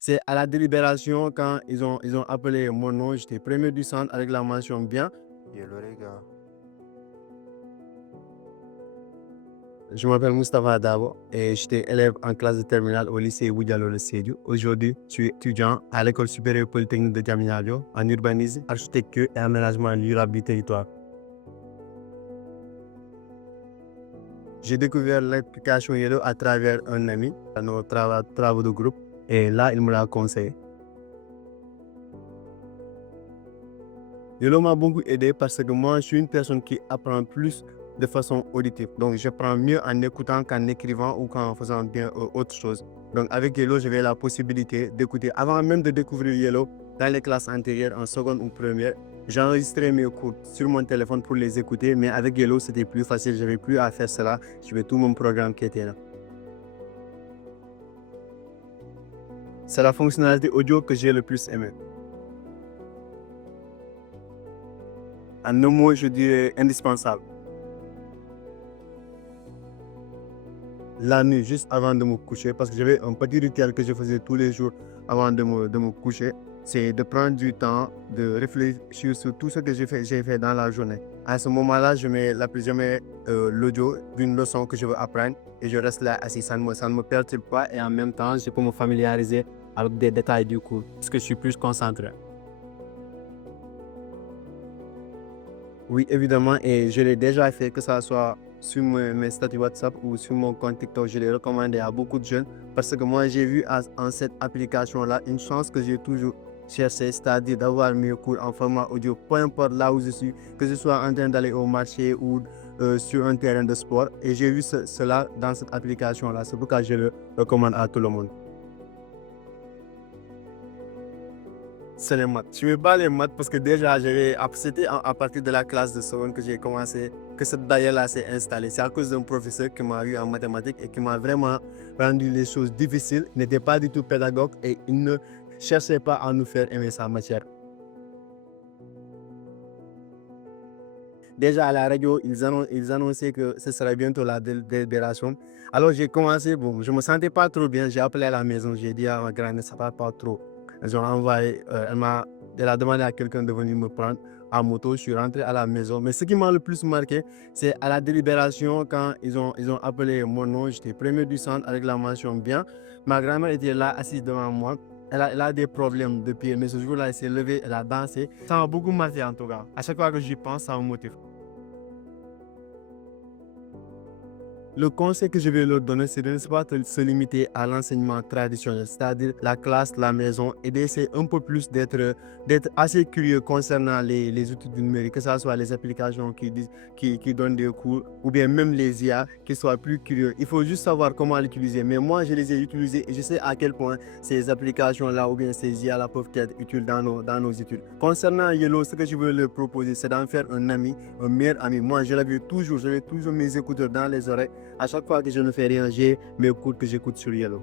C'est à la délibération quand ils ont appelé mon nom, j'étais premier du centre avec la mention bien. Hello les gars. Je m'appelle Moustapha Dabo et j'étais élève en classe de terminale au lycée Woudialo de Sédhiou. Aujourd'hui, je suis étudiant à l'école supérieure polytechnique de Diamniadio en urbanisme, architecture et aménagement durable du territoire. J'ai découvert l'application Yellow à travers un ami, à nos travaux de groupe, et là, il me l'a conseillé. Yellow m'a beaucoup aidé parce que moi, je suis une personne qui apprend plus de façon auditive. Donc, j'apprends mieux en écoutant qu'en écrivant ou qu'en faisant bien autre chose. Donc, avec Yellow, j'avais la possibilité d'écouter. Avant même de découvrir Yellow, dans les classes antérieures, en seconde ou première, j'enregistrais mes cours sur mon téléphone pour les écouter. Mais avec Yellow, c'était plus facile. Je n'avais plus à faire cela. J'avais tout mon programme qui était là. C'est la fonctionnalité audio que j'ai le plus aimé. En un mot, je dirais indispensable. La nuit, juste avant de me coucher, parce que j'avais un petit rituel que je faisais tous les jours avant de me coucher, c'est de prendre du temps, de réfléchir sur tout ce que j'ai fait dans la journée. À ce moment-là, je mets l'audio d'une leçon que je veux apprendre et je reste là assis, ça ne me perturbe pas et en même temps, je peux me familiariser avec des détails du cours, parce que je suis plus concentré. Oui, évidemment, et je l'ai déjà fait, que ce soit sur mes statuts WhatsApp ou sur mon compte TikTok. Je l'ai recommandé à beaucoup de jeunes parce que moi, j'ai vu en cette application-là une chance que j'ai toujours cherché, c'est-à-dire d'avoir mes cours en format audio, peu importe là où je suis, que je sois en train d'aller au marché ou sur un terrain de sport. Et j'ai vu cela dans cette application-là. C'est pourquoi je le recommande à tout le monde. C'est les maths. Je ne veux pas les maths parce que déjà, c'était à partir de la classe de seconde que j'ai commencé, que cette barrière-là s'est installée. C'est à cause d'un professeur qui m'a eu en mathématiques et qui m'a vraiment rendu les choses difficiles. Il n'était pas du tout pédagogue et il ne cherchait pas à nous faire aimer sa matière. Déjà à la radio, ils annonçaient que ce serait bientôt la délibération. Alors j'ai commencé, bon, je ne me sentais pas trop bien. J'ai appelé à la maison, j'ai dit à ma grand-mère, ça ne va pas trop. Elles ont envoyé, elle a demandé à quelqu'un de venir me prendre en moto. Je suis rentré à la maison. Mais ce qui m'a le plus marqué, c'est à la délibération, quand ils ont appelé mon nom, j'étais premier du centre avec la mention bien. Ma grand-mère était là, assise devant moi. Elle a des problèmes de pied, mais ce jour-là, elle s'est levée, elle a dansé. Ça m'a beaucoup marqué en tout cas. À chaque fois que j'y pense, ça me motive. Le conseil que je vais leur donner, c'est de ne pas se limiter à l'enseignement traditionnel, c'est-à-dire la classe, la maison, et d'essayer un peu plus d'être assez curieux concernant les outils du numérique, que ce soit les applications qui donnent des cours, ou bien même les IA, qui soient plus curieux. Il faut juste savoir comment l'utiliser. Mais moi, je les ai utilisés et je sais à quel point ces applications-là ou bien ces IA-là peuvent être utiles dans nos études. Concernant Yellow, ce que je veux leur proposer, c'est d'en faire un ami, un meilleur ami. Moi, j'avais toujours mes écouteurs dans les oreilles. À chaque fois que je ne fais rien, j'ai mes cours que j'écoute sur Yellow.